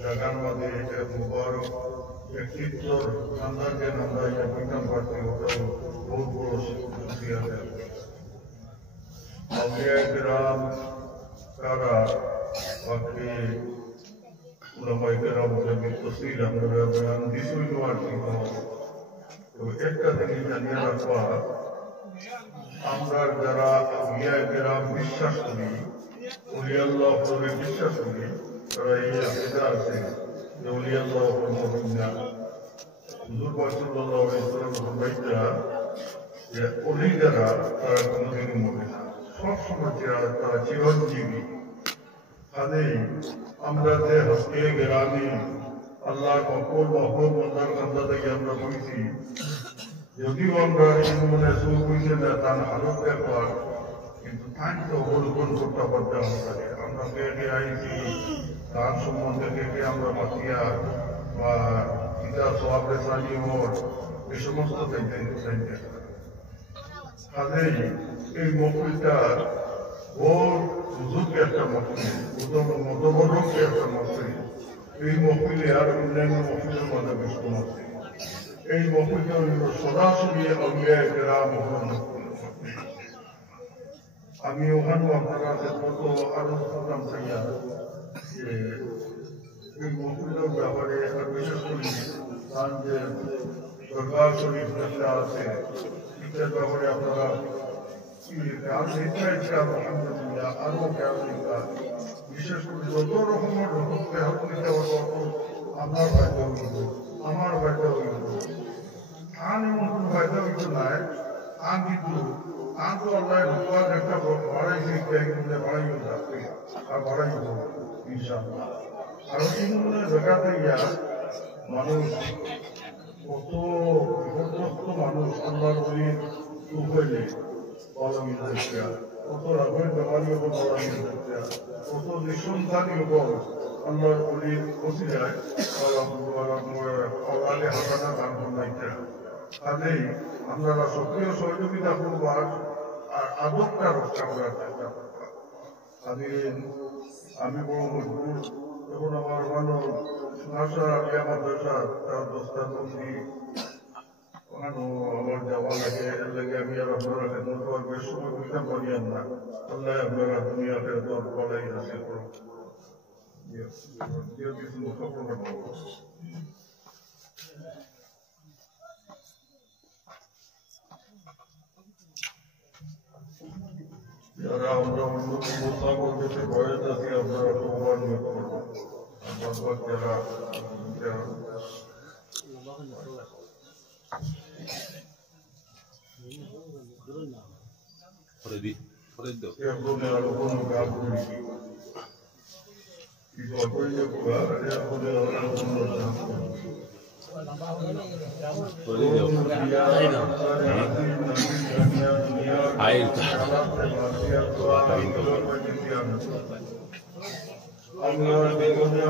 জায়গার মধ্যে মুবারক ব্যক্তিত্বর খানদানকে আমরা বিজ্ঞান প্রার্থী ওটাও বহুত বড় শুক্রিয়া দেন। আউলিয়া কেরাম কারা বাকি উলামায়ে কেরাম যাদের তফসিল আমরা বয়ান দিছই তো আর কি তো একটা জিনিস জানিয়ে রাখবা, আমরা যারা আউলিয়া কেরাম বিশ্বাস করি, ওলিয়াল্লাহ করে বিশ্বাস করি, তারা এই আকীদা আছে যে ওলিয়াল্লাহ মরহুম না। হুজুর পাক সাল্লাল্লাহু আলাইহি ওয়াসাল্লাম ফরমাইতা যে ওলি যারা তারা কোনোদিনই মরে না, সবসময় তারা চিরঞ্জীবী। কাজেই আমরা যে হস্তে গেরামি আল্লাহর মকবুল মহবুব মন্দার কান্দা থেকে আমরা বলছি, যদিও আমরা এই মনে সুখ হইছে না তার আলোক ব্যাপার, কিন্তু তাই তো অবলোকন করতে পারতাম। আমরা কে আইছি তার সম্বন্ধে কে আমরা বাঁচিয়া বা পিতা সোয়াবে সানি ওর এই সমস্ত কাজেই এই মকবুলটা ওর সুযোগ একটা মকবুল, মতবরক একটা মকবুল। এই মকবুলে আর অন্যান্য মকবুলের মধ্যে ব্যস্ত আছে। এই মকবুলটা হইল সরাসরি আউলিয়া কেরাম মহরম। আমি ওখানেও আপনারা কত আরো প্রোগ্রাম চাইয়া যে এই মকবুলের ব্যাপারে আর বিশেষ করে তার যে দরবার শরীফ যেটা আছে এটার ব্যাপারে আপনারা আলহামদুলিল্লাহ আরো বিশেষ করে যত রকমের আপনার ফায়দা হইব, আমার ফায়দা হইব, আন এমন কোন ফায়দা হইত নাই। আন কিন্তু আন তো আল্লাহ রূপার একটা বাড়াইছে, বাড়াইব যাচ্ছে আর বাড়াইব ইনশাআল্লাহ। আর বিভিন্ন জায়গাতে গিয়া মানুষ কত বিপর্যস্ত মানুষ আল্লাহর ওই উপাইলে পালন করছে, কত রাগের ব্যাপারী উপর পালন করছে, কত নিঃসন্তানী উপর আল্লাহর অলির ওসিলায় আওলাদে হাসানা দান করলাইছে। কাজেই আপনারা সক্রিয় সহযোগিতা করবার আর আদবটা রক্ষা করার চেষ্টা করবা। আমি বড় মজবুত যখন আমার মানুষ ভাষা আলিয়া মাদ্রাসা তার দস্তাবন্দি আমার যাওয়া লাগে, এর লাগে আমি আর আপনারা খেদমত করার বেশ সময় বুঝতে পারি না। আল্লাহ আপনারা দুনিয়াতে দর বলাই হাসিল করুন। যারা আমরা উন্নত মোস্তা করতে বয়স আছি আপনারা প্রমাণ করবো। যারা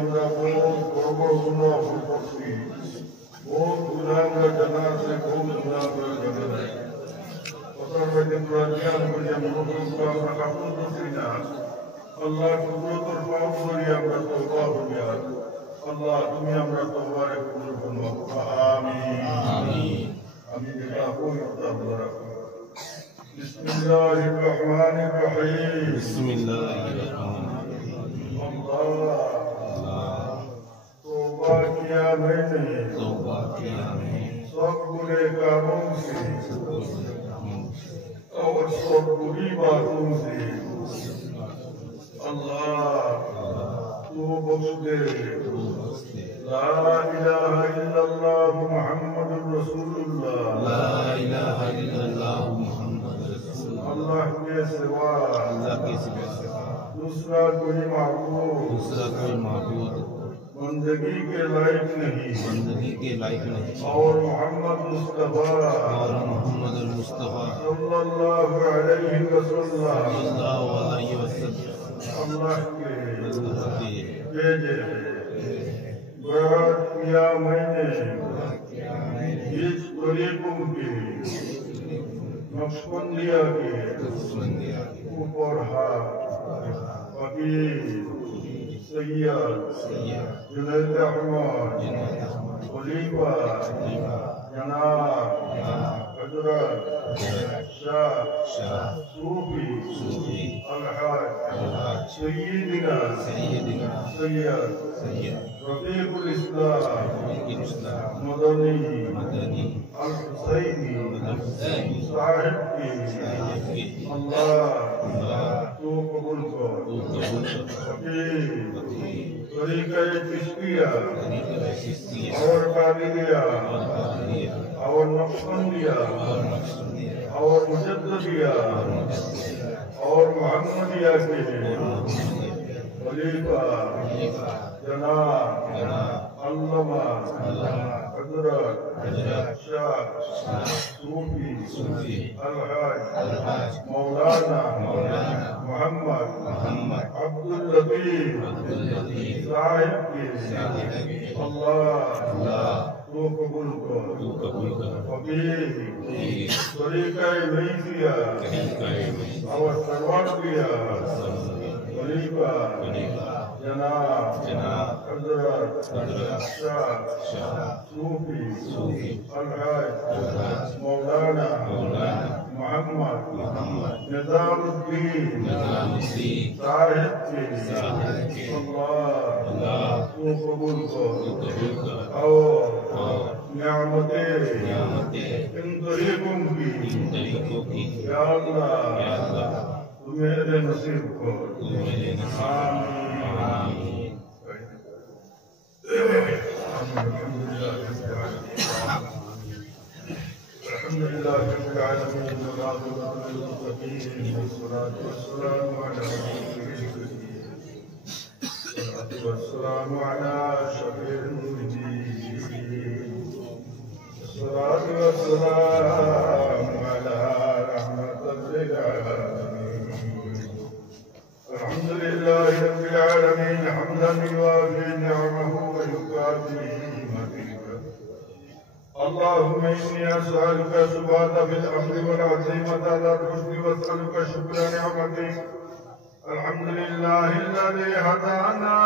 আমরা বহুত বড় বড় গুণ অর্জন করছি, বহুত গুণা আমরা জানা আছে, বহুত গুণা আমরা জানা নাই। কথার বাইরে জ্ঞান করি আমরা কাপড় করছি না। আল্লাহ কুদরতের পাপ করি আমরা তওবা করি। আল্লাহ তুমি আমরা তওবারে কবুল করো। আমিন। আমি যেটা কই আপনারা বিসমিল্লাহির রহমানির রহিম। বিসমিল্লাহির রহমানির রহিম। আল্লাহ तौबा किया मैंने सब बुरे कामों से और सब बुरी बातों से। अल्लाह तू बख्श दे। ला इलाहा इल्लल्लाह मुहम्मदुर रसूलुल्लाह। ला इलाहा इल्लल्लाह मुहम्मदुर रसूलुल्लाह। अल्लाह के सिवा दूसरा कोई माबूद बंदगी के लायक नहीं और मोहम्मद मुस्तफा सल्लल्लाहु अलैहि वसल्लम अल्लाह के भेजे। बैअत किया मैंने इस तरीकों के नक्शबंदिया के ऊपर हाथ फकीर Sayyid Junaid Ahmad Khalifa Janab Hazrat Shah Sufi Al-Haj Sayyidina Sayyid Rafiqul Islam Madani Al-Husayni Sahib ki Allah tu kabul ko तरीक़े चिश्तिया और कादिरिया और नक्शबंदिया और मुजद्दिदिया और मोहम्मदिया के खलीफा जनाब अल्लामा हज़रत शाह सूफी अल-हाज मौलाना मोहम्मद अब्दुल लतीफ साहिब की अल्लाह तू कबूल कर तरीक़े नईसिया और सरवरिया खलीफा जनाब हज़रत शाह सूफी अल-हाज मौलाना मोहम्मद निज़ामुद्दीन साहिब की अल्लाह तू कबूल कर और नियामतें इन तरीकों की या अल्लाह तू मेरे नसीब को आमीन। अल्हम्दुलिल्लाह रब्बिल आलमीन वस्सलातु वस्सलामु अला वस्सलामु अला शफीइल मुज़नीबीन वस्सलातु वस्सलामु अला रहमतिल लिल आलमीन। अल्हम्दुलिल्लाह रब्बिल आलमीन हम्दन युवाफी निअमहु व युकाफी मज़ीदहु। اللهم إني أسألك ثبات في الأمر والعزيمة على الرشد وأسألك شكر نعمتك. الحمد لله الذي هدانا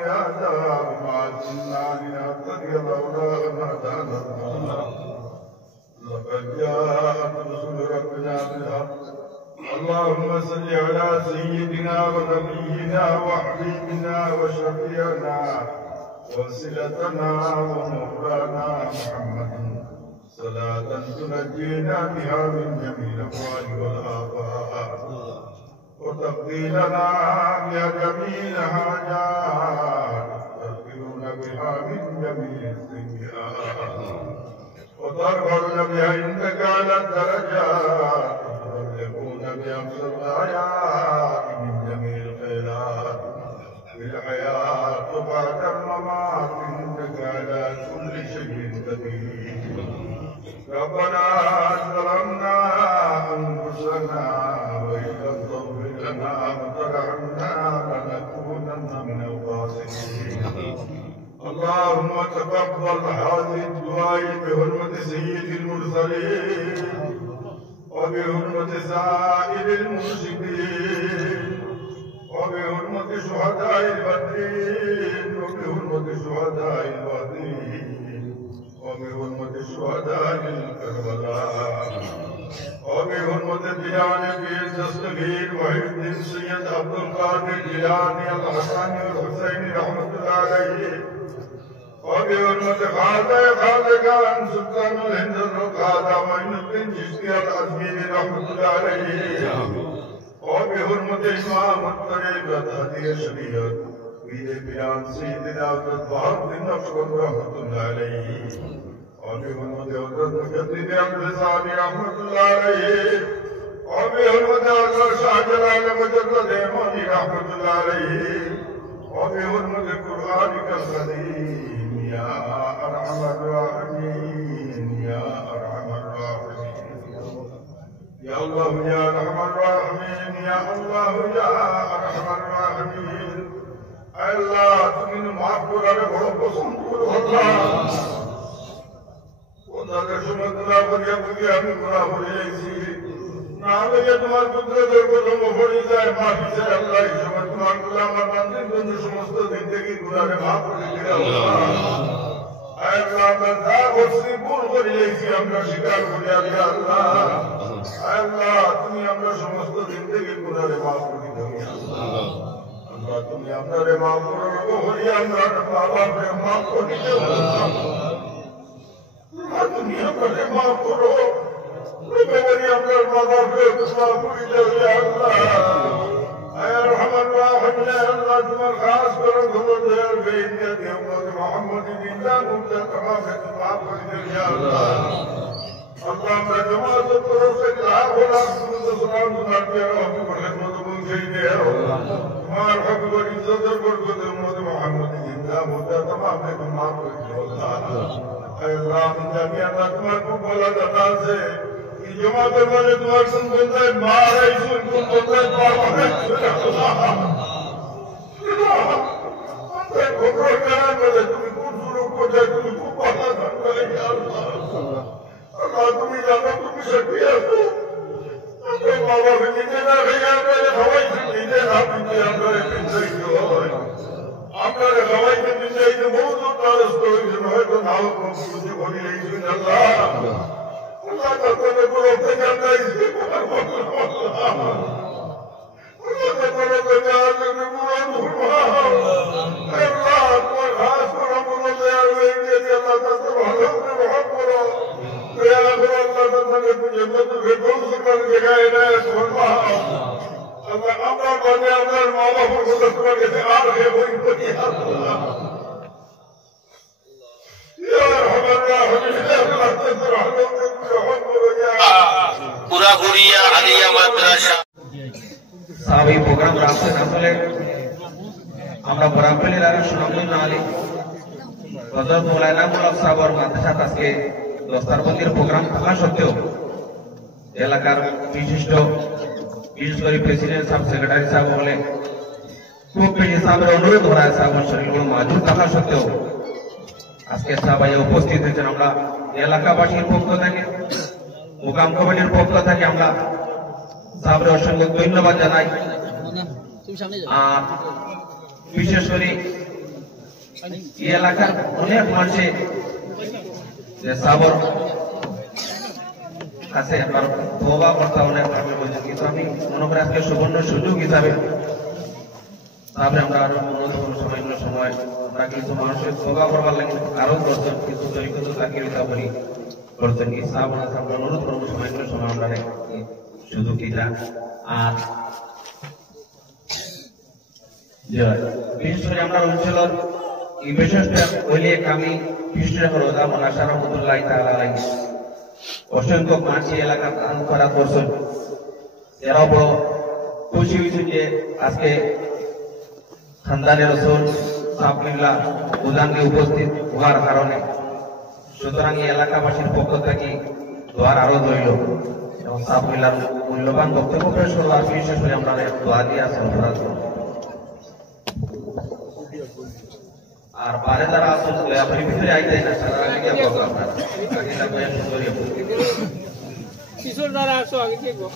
لهذا وما كنا لنهتدي لولا أن هدانا الله. لقد جاءت رسل ربنا بالحق. اللهم صل على سيدنا ونبينا وحبيبنا وشفيعنا وصلتنا ومولانا محمد صلاة تنجينا بها من جميع الأموال والآفات وتقضي لنا بها جميع الحاجات وتغفرنا بها من جميع السيئات وترفعنا بها عندك على الدرجات وتبلغنا بها أقصى الغايات من جميع الخيرات في الحياة وبعد الممات إنك على كل شيء قدير. ربنا ظلمنا أنفسنا وإن لم تغفر لنا وترحمنا لنكونن من الخاسرين. اللهم تقبل هذه الدعاء بحرمة سيد المرسلين وبحرمة سائر المرشدين وبحرمة شهداء البدرين وبحرمة شهداء الوادين وبحرمة شهداء الكربلاء وبحرمة ديان الدستگیر محي الدين سيد عبد القادر جيلاني الحسن والحسين رحمة الله عليه وبحرمة خالقان سلطان الهند الخواجة معين الدين چشتی العظمي رحمة الله عليه وبحرمة إمام الطريقة هدي الشريعة پیر بیان سیدنا حضرت بہاؤالدین نقشبند رحمۃ اللہ علیہ وبحرمة حضرت مجدد عبدالرزاق رحمۃ اللہ علیہ وبحرمة حضرت شاہ جلال مجدد احمدی رحمۃ اللہ علیہ وبحرمة قرآنك القديم يا أرحم الراحمين يا أرحم الراحمين يا الله يا أرحم الراحمين يا الله يا أرحم الراحمين الله تمن معاف করে বড় পছন্দ করো আল্লাহ ওদের সময় গুনাহ করিয়া আমি গুনাহ করেছি নাহলে যে তোমার পুত্রদের প্রথম পড়ে যায় মা বিচার আল্লাহ হিসেবে তোমার গুলা আমার বান্ধব বন্ধু সমস্ত দিক থেকে গুলারে মাফ করে দিলে আল্লাহ আমরা যা করছি ভুল করে যাইছি আমরা স্বীকার করি আল্লাহ আল্লাহ তুমি আমরা সমস্ত দিক থেকে গুলারে মাফ করে দিও আল্লাহ তুমি আপনারে মাফ করো হরি আমরা মা বাপরে মাফ করে দিও তুমি আপনারে মাফ করো মেমোরি আপনার মা বাপরে মাফ করে দিও আল্লাহ রহমান আল্লাহ তোমার খাস করো ঘুমো দেয়ার বেইনকে দেও মোহাম্মদ জিন্দা মুর্দা তমামে মাফ করে দিও আল্লাহ আল্লাহ আমরা জমাত করো সে লাভ হলা সুন্নাত তোমার প্রিয় হক করে মধুবন সেই দেও তোমার হক করে ইজ্জতের বরকতে উম্মত মুহাম্মদ জিন্দা মুর্দা তমামে মাফ করে দিও আল্লাহ আল্লাহ আমি আল্লাহ তোমার খুব বলা দাতা আছে এই জমাতের মাঝে তোমার কোন বন্দায় মারাই কোন বন্দায় পাওয়া খবর জানার বলে তুমি কোন শুরু করছো তুমি খুব ভালো জানবে আল্লাহ তুমি জানো তুমি সত্যি আছো বাবা নিজে না ভেঙে আমরা সবাই নিজে না পিছিয়ে আমরা বিস্তারিত হয় আমরা সবাইকে বিস্তারিত বহুত দ্বারস্থ হয়েছেন হয়তো নাও বুঝে বলি এইছেন আল্লাহ আল্লাহ তাদের কোনো থেকে আমরা ইসে করার पूरा गुड़िया आलिया माद्रासा साहब प्रोग्राम रास्ते আসলে আমরা বরাবরের আর সুনামগঞ্জ আলী হযরত মাওলানা মুল্লাহ সাহেবের মাদ্রাসা আজকে দস্তারবন্দির প্রোগ্রাম থাকা সত্ত্বেও এলাকার বিশেষ করে প্রেসিডেন্ট সাহেব সেক্রেটারি সাহেব বলে খুব বেশি সাহেবের অনুরোধ করা সাহেবের শরীর মাঝুর থাকা সত্ত্বেও আজকে সবাই উপস্থিত হয়েছেন আমরা এলাকাবাসীর পক্ষ থেকে মুকাম কমিটির পক্ষ থেকে আমরা সাহেবের অসংখ্য ধন্যবাদ জানাই আর বিশেষ করে এই এলাকার অনেক মানুষে যে সাবর কাছে আমার দোয়া করতে অনেক মানুষ বলছেন কিন্তু আমি মনে করি আজকে সুবর্ণ সুযোগ হিসাবে তারপরে আমরা আরো সময় আমরা কিছু মানুষের দোয়া করবার লাগে আরো দর্শন কিছু তরিকত তাকিয়ে বলি করছেন কি সাবর আমরা অনুরোধ করবো সময় আমরা সুযোগ দিতা আর বিশেষ করে আমরা অঞ্চলের এই বিশেষটা হইলে আমি কৃষ্ণ হরদা মনাশা রহমতুল্লাহ তাআলা অসংখ্য মাঝি এলাকা দান করা করছেন এরাও বড় খুশি হয়েছে যে আজকে খানদানে রসুল সাবমিল্লা উদাঙ্গে উপস্থিত হওয়ার কারণে সুতরাং এই এলাকাবাসীর পক্ষ থেকে দোয়ার আরো রইল এবং সাবমিল্লার মূল্যবান বক্তব্য পেশ করবো আর বিশেষ করে আমরা দোয়া দিয়ে আসেন আর বারে যারা আসুন আপনি ভিতরে আইতে না সারা আগে বলবো আপনারা আগে লাগবে সুন্দরী কিশোর দ্বারা আসো আগে দেখবো